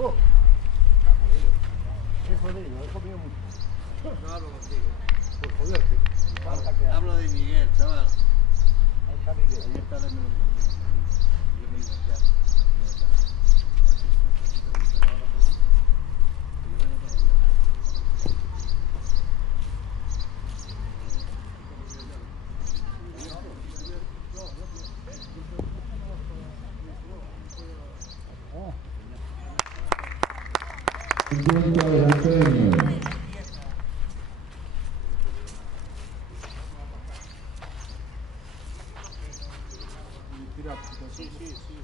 Oh, qué jodido, he comido mucho. No hablo contigo. Pues joderte. Hablo de Miguel, chaval. Ahí está Miguel. Ahí está el menú. Yo me iba ya. Sí, sí, sí.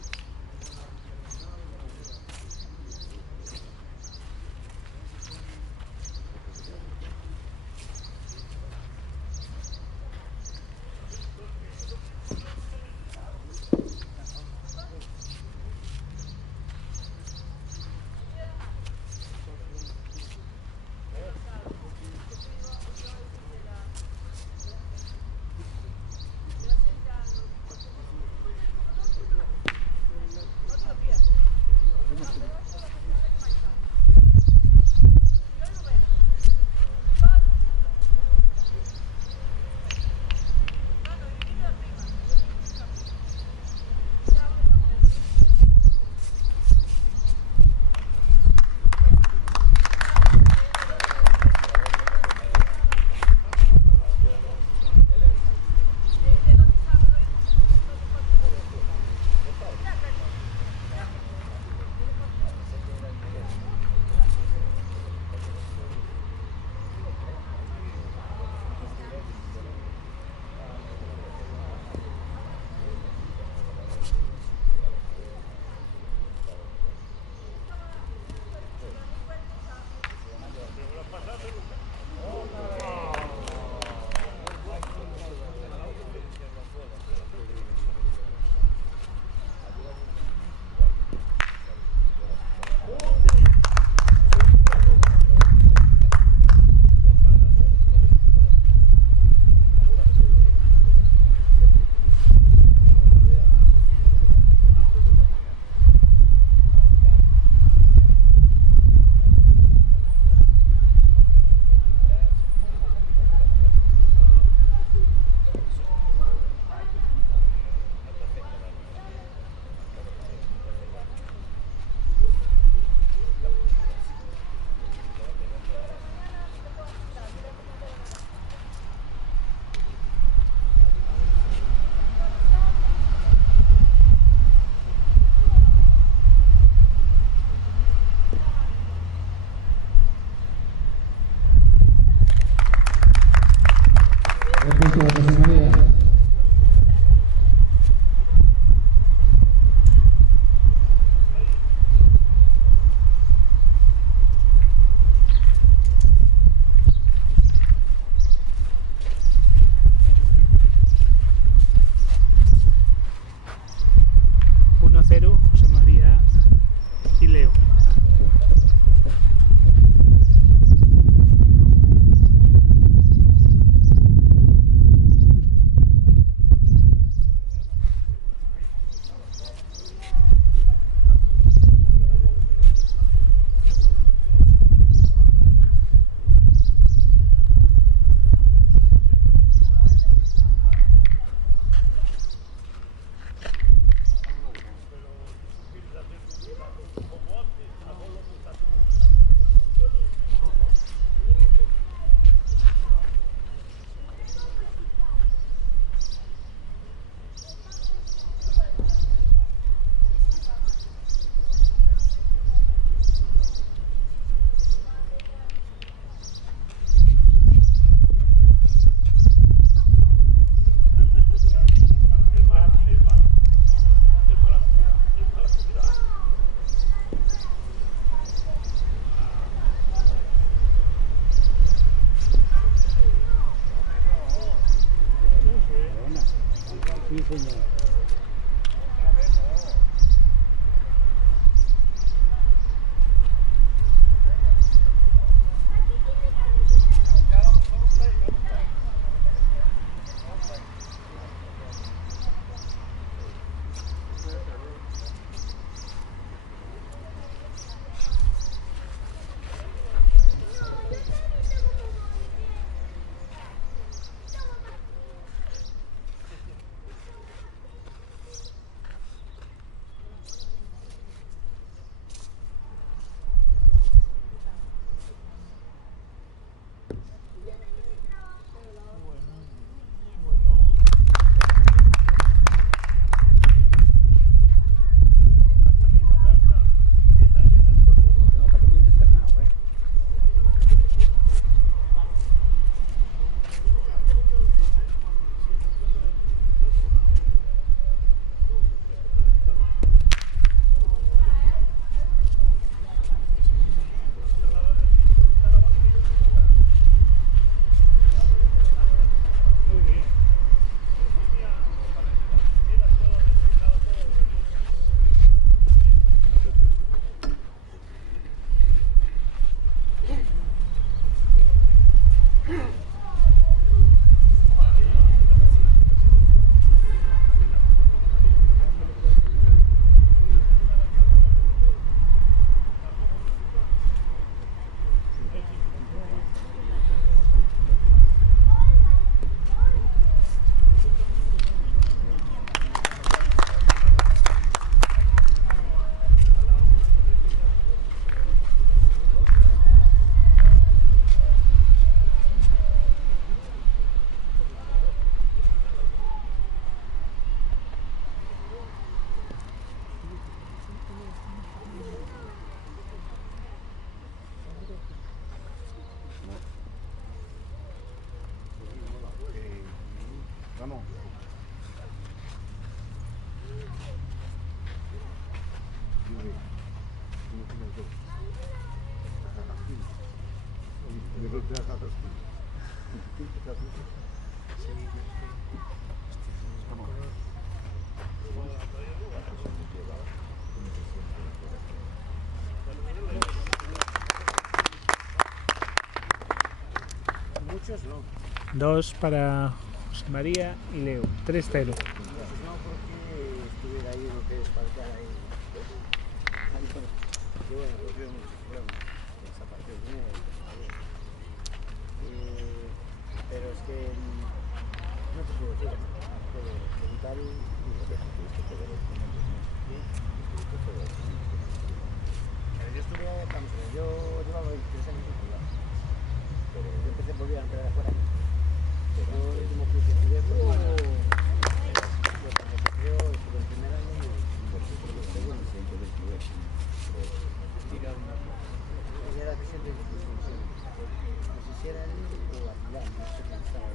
José María y Leo. Sí, señor. Muchos no. 2 para José María y Leo. 3-0. No porque estuviera ahí lo que es faltar ahí. Y bueno, pues veo muchos problemas. Esa parte de dinero. Pero es que no te puedo decir. Puedo preguntar y yo estuve, vamos a ver, yo llevaba 23 años en Cuba. Pero yo empecé a volver a entrar afuera. Pero yo el último curso que estudié fue cuando estuve el primer año y el segundo. Y era presidente de la institución. No sé si era el o Atilán, no sé quién estaba.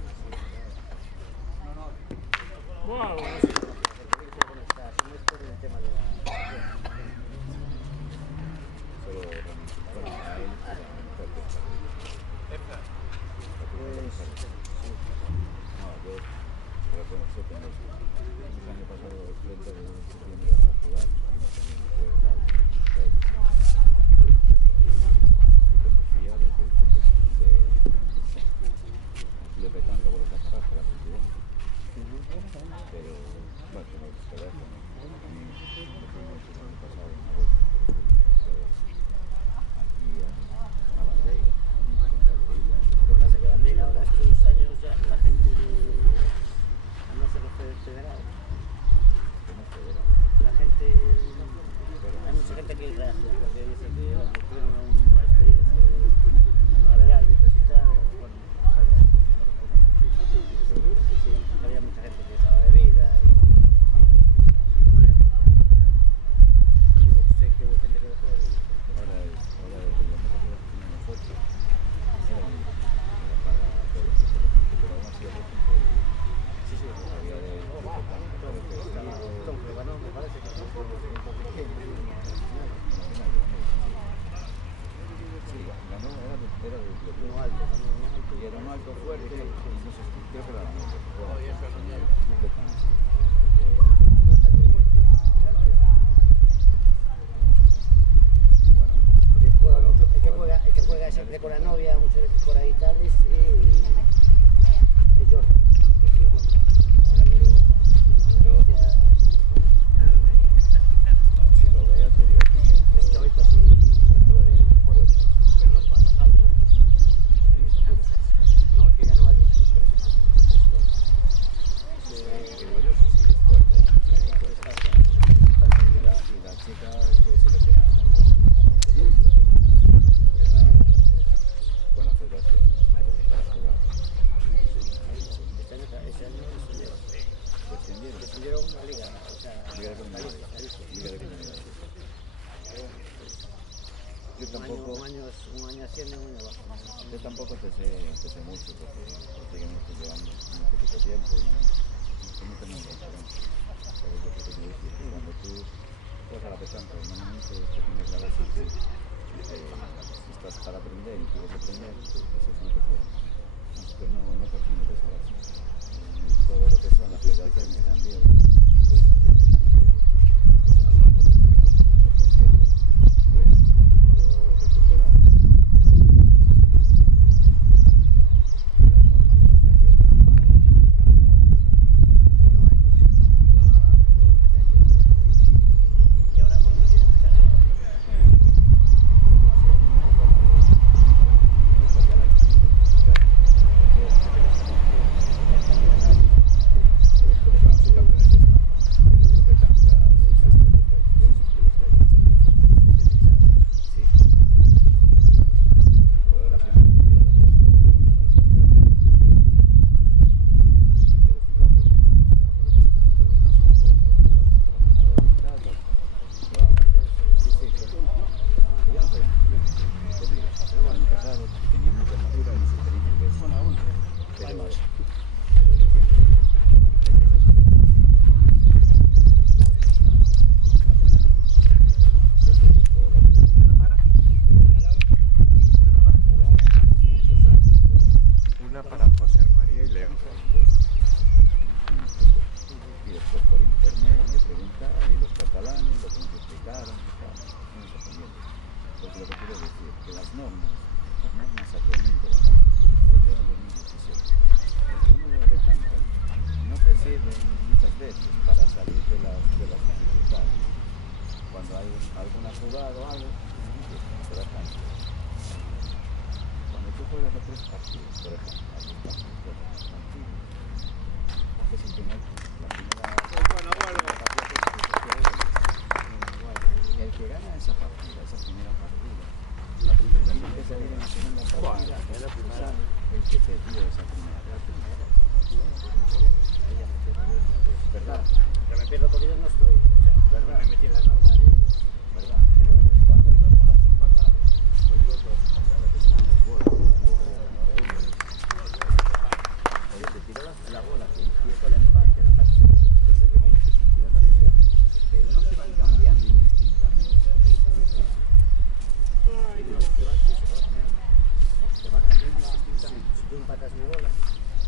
¡Wow! El tema de la... Siempre con la novia, muchas veces por ahí tal, es Jordan. Ahora mismo, si lo veo te digo quién es. es chavito así, pero no es alto, no, el que ganó allí sí, pero Yo sí es fuerte. Y la chica fue seleccionada con la federación para jugar. ese año descendieron una liga, o sea, Liga de Comunidades. Yo tampoco, un año haciendo, un año abajo. yo tampoco te sé mucho porque seguimos llevando un poquito de tiempo y no tenemos referencia. ¿Sabes lo que te quiero decir? Cuando tú vas a la petanca, normalmente te tienes la base si estás para aprender y quieres aprender, eso es lo que fue. Nosotros no partimos de esa base. Todo lo que son las federaciones también, pues normas actualmente, las normas que tendrían en 2017, los números de tanque no te sirven muchas veces para salir de las dificultades. Cuando hay alguna jugada o algo, por ejemplo, cuando tú juegas a 3 partidos, por ejemplo, a 3 partidos, haces el primer, la primera el que gana esa partida, esa primera partida, tiene que salir en la segunda partida, el que perdió esa primera partida. ¿Verdad? Yo me pierdo porque yo no estoy, o sea, ¿Verdad? me metí en las normas y... ¿Verdad? Cuando hay 2 bolas empatadas, hay 2 bolas empatadas que tiran las bolas, oye, te tiró la bola que hizo el empate, que sé que tienes que tirar las bolas, pero no se van cambiando indistintamente. Se va cambiando indistintamente. Si tú empatas mi bola,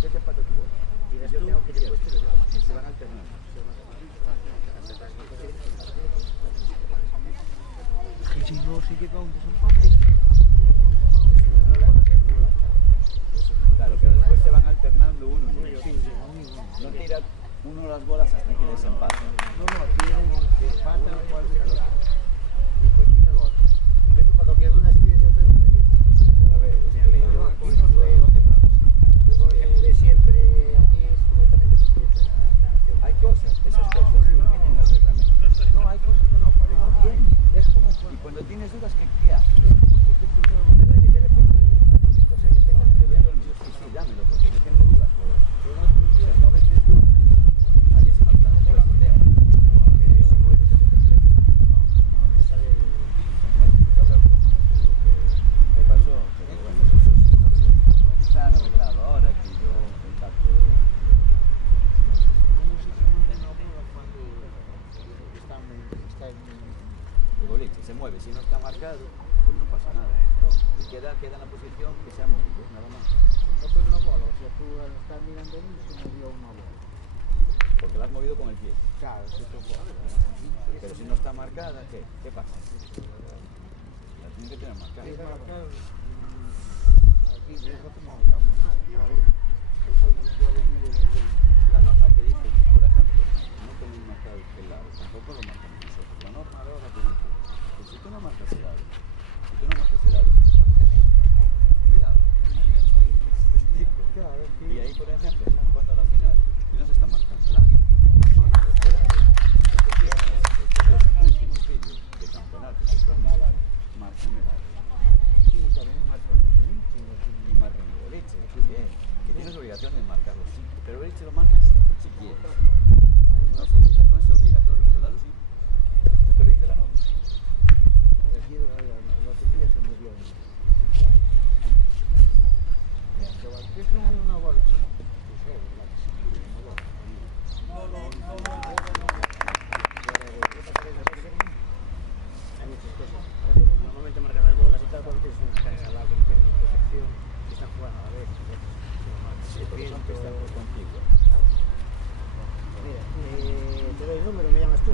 Yo te empato tu bola. tiras Yo tú tengo y después te lo llevas. que se van alternando. Que si no se llega a un desempate. Claro, pero después se van alternando uno y otro. No tira uno las bolas hasta que desempata. No, tiene que empatan cuál se queda. Y después tira lo otro. Hombre, tú para cualquier duda, si quieres, yo preguntaría. A ver, Yo como que jugué siempre aquí, estuve también de presidente de la federación. hay cosas, esas cosas no vienen en el reglamento. No, hay cosas que no aparecen. No vienen. Es como Y cuando tienes dudas, ¿qué haces? Te doy mi teléfono y cualquier cosa que tengas. Te doy yo el mío. Sí, dámelo, porque yo tengo dudas. Tengo a veces dudas. Ayer se me planteó ese tema. Si no existe con tu teléfono. No Sale el... que hablar con él, ¿qué pasó? Pero bueno, eso está arreglado ahora que yo contacto. ¿Cómo se mueve una bola cuando está en... El boliche se mueve, si no está marcado, pues no pasa nada. Y queda en la posición que se ha movido, nada más. No, pero una bola, o sea, tú al estar mirando ahí se movió una bola. Porque la has movido con el pie. Claro, se tocó. Pero si no está marcada, ¿qué pasa? La tienes que tener marcada. Es marcar, aquí nosotros no marcamos nada. Eso yo lo vi en el... La norma que dice, por ejemplo, no tenéis marcado el lado, tampoco lo marcamos nosotros. La norma ahora te dice que si tú no marcas el lado, cuidado. Claro, Y ahí, por ejemplo, están jugando a la final y no se está marcando el lado. Son los esperados. Los últimos vídeos de campeonato que terminan, marcan el lado. sí, también marcan el boliche. Y marcan el boliche, bien. Que tienes obligación de marcarlo, sí. Pero el boliche lo marcas si quieres. No es obligatorio, pero el lado sí. Eso te lo dice la norma. Aquí el otro día se murió. Es una bola, sí. Hay muchas cosas. Normalmente marcan las bolas y tal, cuando tienes una cancha al lado que no tiene ni protección y están jugando a la vez. Sí, porque son pistas muy contiguas. Mira, te doy el número, me llamas tú.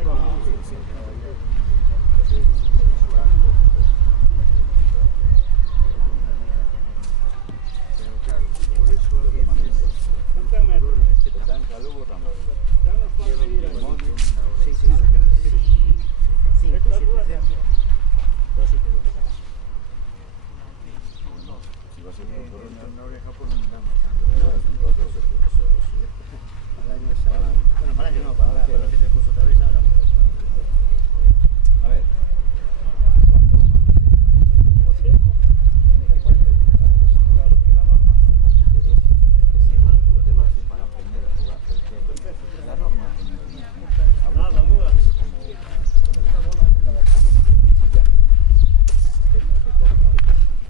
Pero claro, por eso Petanca, Lugo, Ramos. Sí, sí. 5, 7, 0. 2, 7, 2. Si vas a ir por una oreja por un dama tanto. Al año es bueno, para el año no, para el que te puso otra vez ahora. A ver, cuando uno tiene que tener claro que la norma te sirve de base para aprender a jugar. Porque la norma, hablo como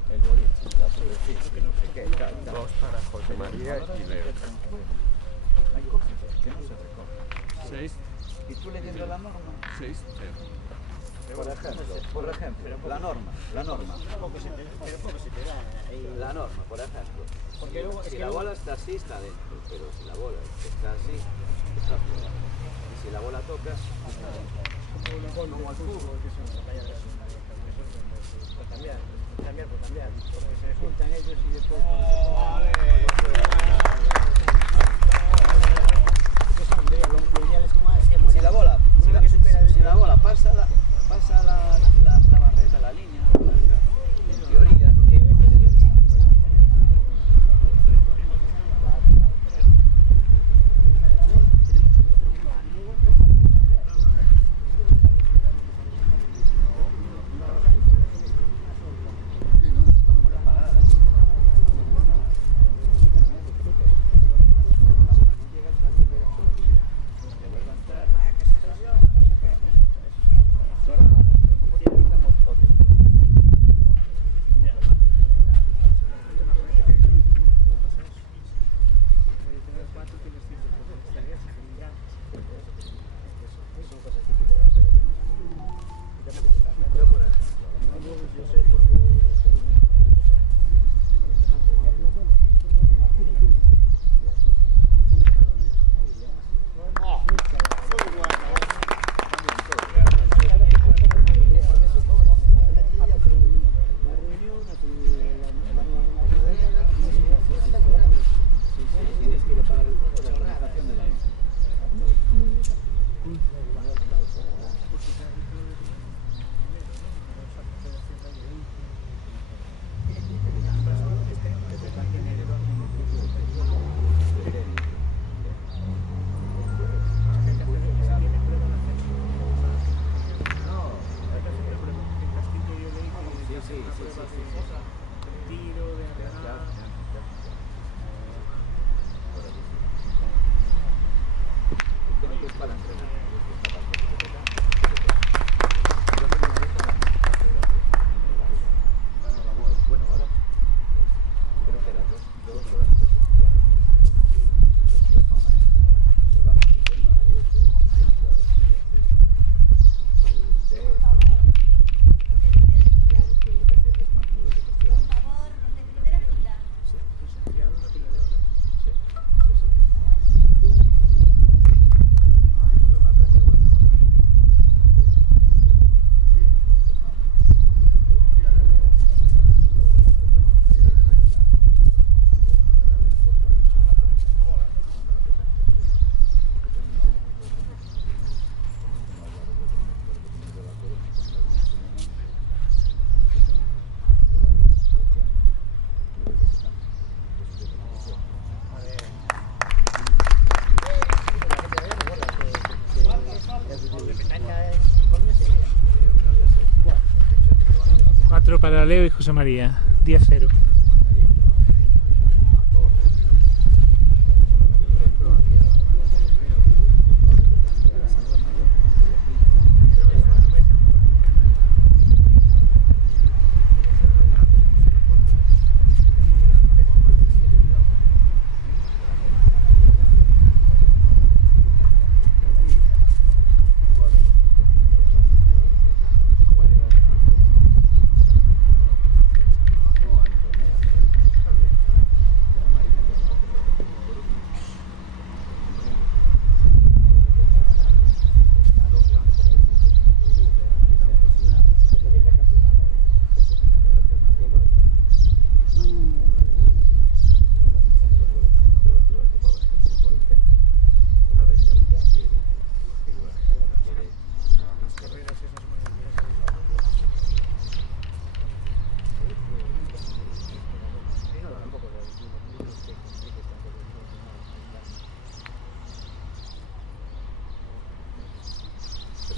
el boliche, la superficie, que no sé qué, tal. Dos para José María y Leo. Hay cosas que no se recogen. 6, Y tú leyendo la norma, 6, 0. por ejemplo, la norma, Poco se te da. la norma, por ejemplo. Porque luego, es Si que la luego- bola está así, está dentro, pero si la bola está así, está fuera. Y si la bola toca, está dentro. como al fútbol, que son cambiar, por cambiar, porque se juntan. quitan ellos y después cuando se pongan, lo ideal es que Si la bola, si la bola pasa la barrera, la línea, en teoría, Para Leo y José María, 10-0.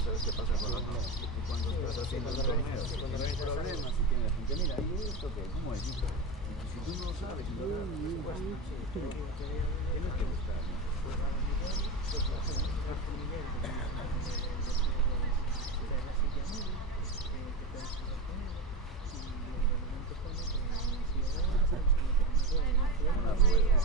¿Sabes qué pasa con las notas? Que tú cuando estás haciendo el torneo, si tienes problemas, si tienes gente, mira, ¿y esto qué? ¿Cómo es? Si tú no lo sabes, no lo tienes que buscar, ¿no? Una rueda.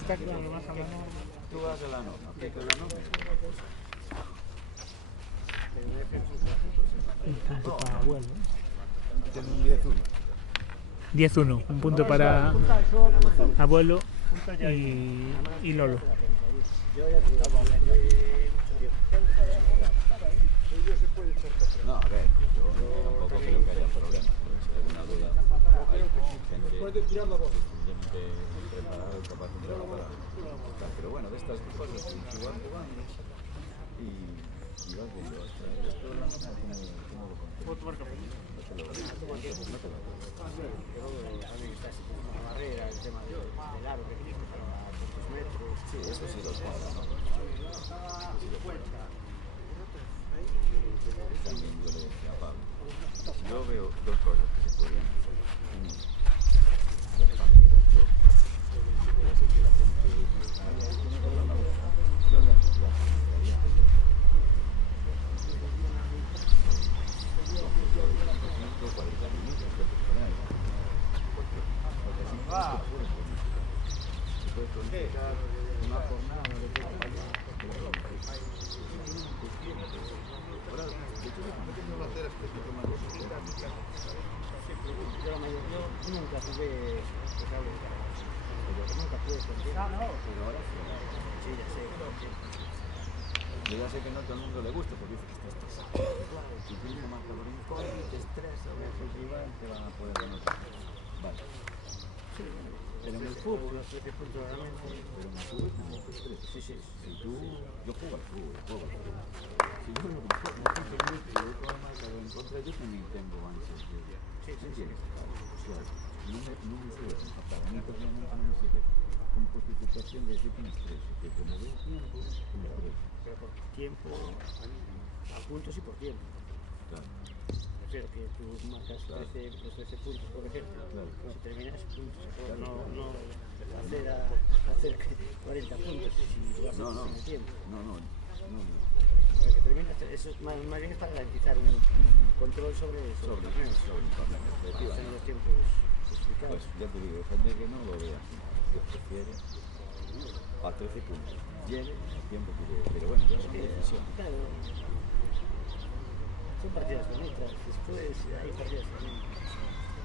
Está claro, más a la norma. Tú vas a la norma, aplica la norma. Un punto para abuelo. Tiene un 10-1. 10-1, un punto para abuelo y Lolo. No, a ver, yo tampoco creo que haya problemas. Si hay alguna duda, hay gente suficientemente preparada y capacitada para tal. Pero bueno, de estas cosas tú vas jugando y vas viendo hasta esto de la norma cómo lo controlas. No te lo La barrera, el tema del aro que tienes para tantos metros. Sí, eso sí lo pongo, ¿no? Sí lo pongo. También yo le decía a Pablo, yo veo dos cosas que se podrían hacer. Uno, las partidas, yo sé que la gente yo las entraría a hacer. 40 minutos, creo que fuera ahí. Porque así se puede planificar una jornada de todo el país. Yo nunca tuve cable de cargas. Nunca pude sentir. Pero ahora Sí, ya sé. yo ya sé que no a todo el mundo le gusta porque dice que está estresado. Si tienes más calor en COVID, te estresa, ves el rival, te van a poder ganar. Vale. Pero en el fútbol, Los 13 puntos realmente. pero en el fútbol también te estresa. Sí, sí. Si tú, yo juego al fútbol, Si yo no consigo yo juego al marcador en contra, yo también tengo ansias de... Sí, sí, sí. Claro. No me sé desempatar. A mí personalmente no me sé qué con justificación de decir que me estreso, que como veo tiempo, me estreso. Pero por tiempo, a puntos y por tiempo. Claro. Prefiero que tú marcas 13 puntos, por ejemplo. Claro. Si terminas puntos, no hacer 40 puntos si tú vas No, a hacer el tiempo. no. Para que termines, eso es más bien es para garantizar un control sobre el torneo. Tener los tiempos Pues explicados. ya te digo, gente que no lo vea así, que prefiere a 13 puntos, llegue el tiempo que llegue, pero bueno, ya son decisiones. Claro, son partidas bonitas, después hay partidas también.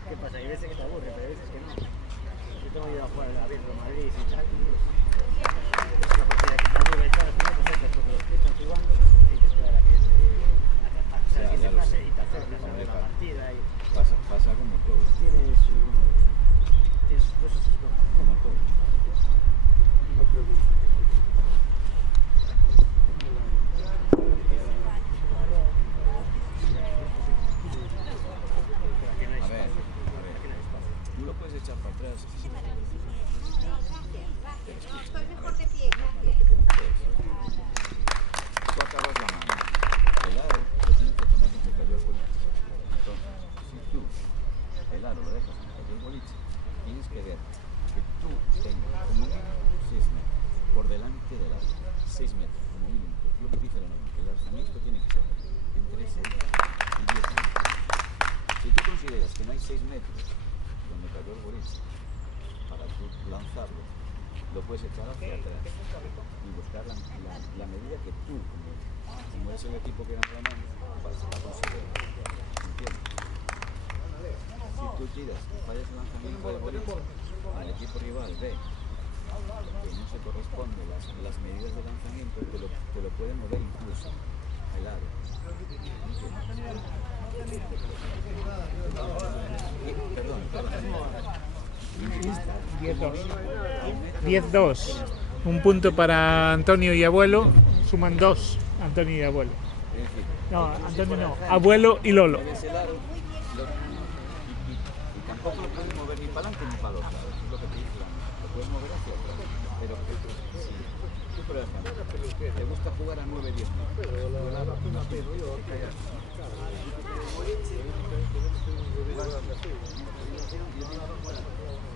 ¿Qué pasa? Hay veces que te aburre, pero hay veces que no. Yo tengo ido a jugar a ver con Madrid y tal, y es una partida que te aburre, ¿sabes? No te acercas porque los que están jugando, hay que esperar a que se pase y te acercas a ver la partida y Pasa como todo, tienes cosas escondidas. como todo. Una pregunta. A ver, tú lo puedes echar para atrás. Estoy mejor de pie, Tú acabas la mano, el aro lo tienes que poner donde cayó el boliche. Entonces, si tú el aro lo dejas donde cayó el boliche, tienes que ver que tú tengas como mínimo 6 metros por delante del aro. 6 metros como mínimo. Es lo que dice la norma, que el lanzamiento tiene que ser entre 6 y 10 metros. Si tú consideras que no hay 6 metros donde cayó el boliche para tú lanzarlo, lo puedes echar hacia atrás y buscar la medida que tú, como es el equipo que gana la mano, vas a conseguir. ¿Entiendes? Si tú tiras, fallas el lanzamiento del boliche, el equipo rival ve que no se corresponden las medidas de lanzamiento, te lo pueden mover incluso el aro. Perdón. 10-2. Un punto para Antonio y abuelo. Suman 2, Antonio y abuelo. Es decir, No, Antonio no. Abuelo y Lolo. mueves el aro y tampoco lo puedes mover ni para adelante ni para los lados. Es lo que te dice la norma. Lo puedes mover hacia atrás. Pero sí. Tú, por ejemplo, te gusta jugar a 9-10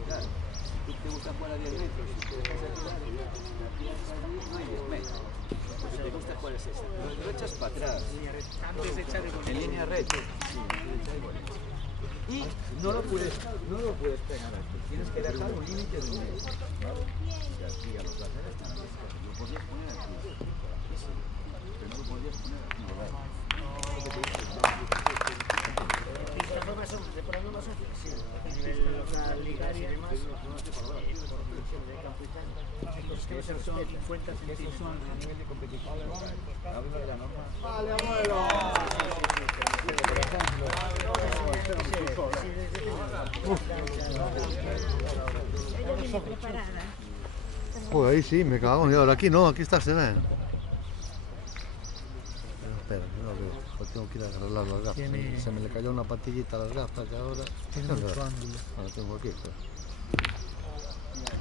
Claro, tú te gusta jugar a 10 metros y te vas a tirar y no hay 10 metros. Lo que te gusta jugar es esa. Pero lo echas para atrás. Antes de echar el gol. En línea recta. Sí, antes de echar el gol. Y no lo puedes pegar aquí. Tienes que dejar un límite de un metro. ¿Vale? Y aquí a los laterales también. Lo podías poner aquí. Aquí sí. Pero no lo podías poner aquí. De esta forma son de por lo menos son flexibles. A nivel local, ligas y demás, por flexión de campo y tal. Los que se son 50 centímetros. Esos son a nivel de competición local. Hablo de la norma. ¡Vale, abuelo! Por ejemplo, Joder, ahí sí, me cago en Dios. Aquí no, aquí está, se ven. Espera, no lo veo. Pues tengo que ir a arreglar las gafas. Tiene- Se me le cayó una patillita a las gafas que ahora. Tiene mucho ángulo. Ahora tengo aquí.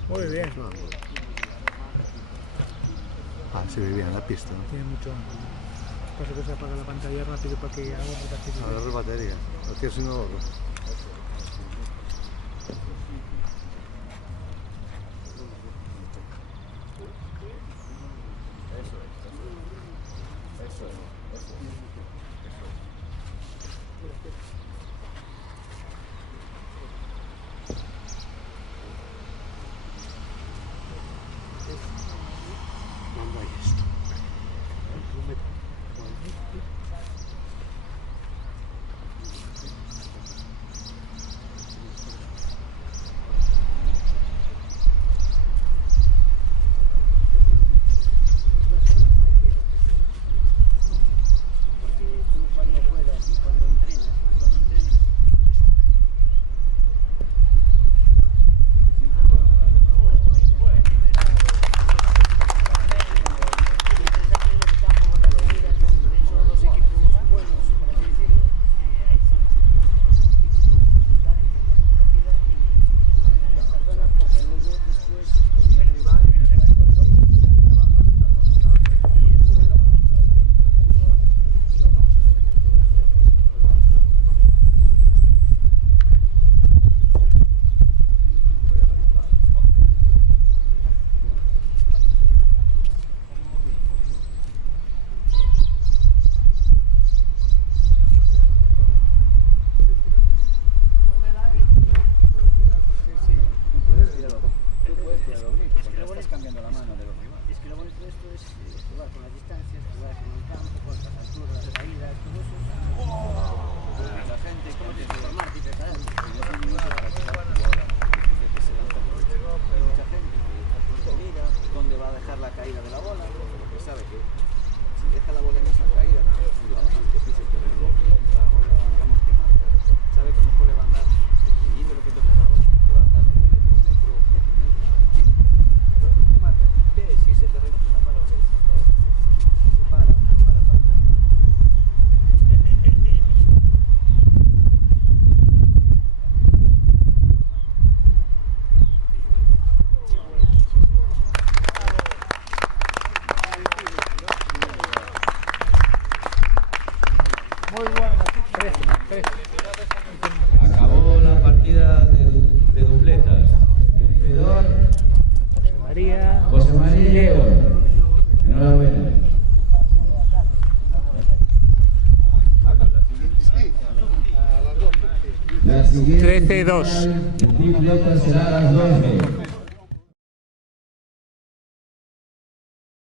Muy bien. Mucho ángulo. Ah, se ve bien la pista, ¿no? Tiene mucho ángulo. Pasa que se apaga la pantalla rápido para que ahorre batería. Agarro batería. Aquí es un ahorro. Porque tú cuando juegas y cuando entrenas, Acabó la partida de dupletas. Vencedor, José María León. Enhorabuena. La siguiente 13-2. final de dupletas será a las 12.